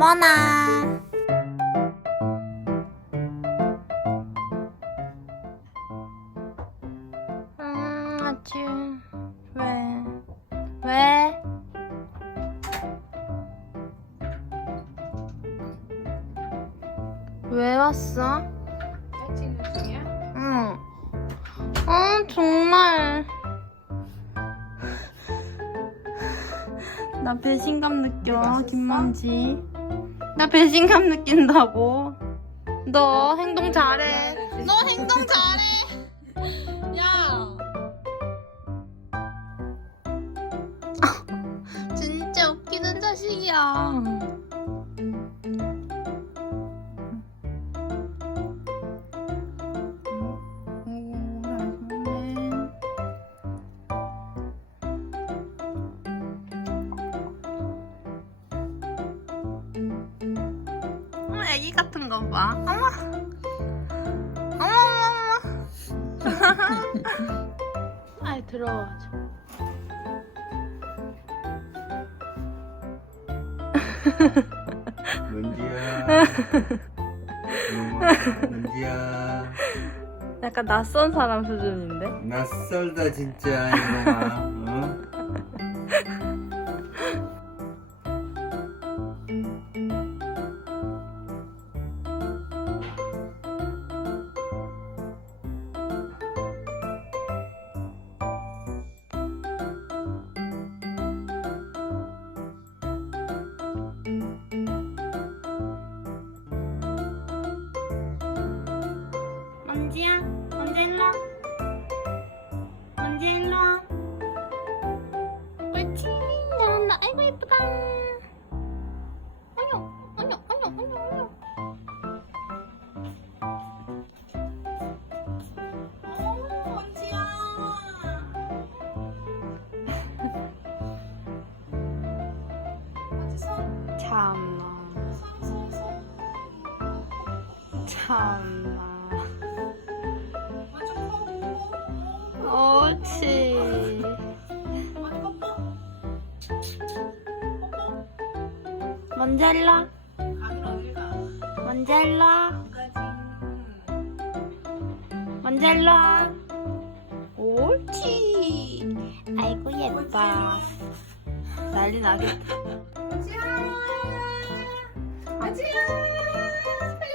어머나. 음, 아침. 왜? 왜? 왜 왔어? 친구 중이야? 응. 아, 정말. 나 배신감 느껴, 맛있어? 김만지. 나 배신감 느낀다고. 너 행동 잘해. 너 행동 잘해. 야. 아, 진짜 웃기는 자식이야. 애기 같은 거 봐. 어머. 어머, 어머, 어머. 아이, 들어와줘. 문지야. 문지야. 약간 낯선 사람 수준인데? 낯설다 진짜 이놈아. 어? 참나. 참나. 먼저 코, 옳지. 먼저 일로 와. 여기까지. 음. 먼지 일로 와. 옳지. 아이고, 예뻐. 난리 나겠다. 아지야. 빨리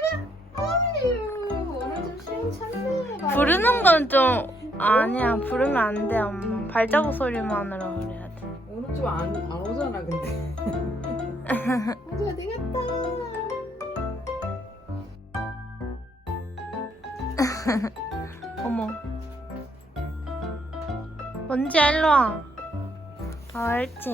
와. 어유 오늘 좀 시행착오해. 부르는 건 좀 아니야 부르면 안 돼 엄마 발자국 소리만으로 그래야 돼 오늘 좀안 안 오잖아 근데. 아지야 되겠다. 어머 먼지 일로 와 옳지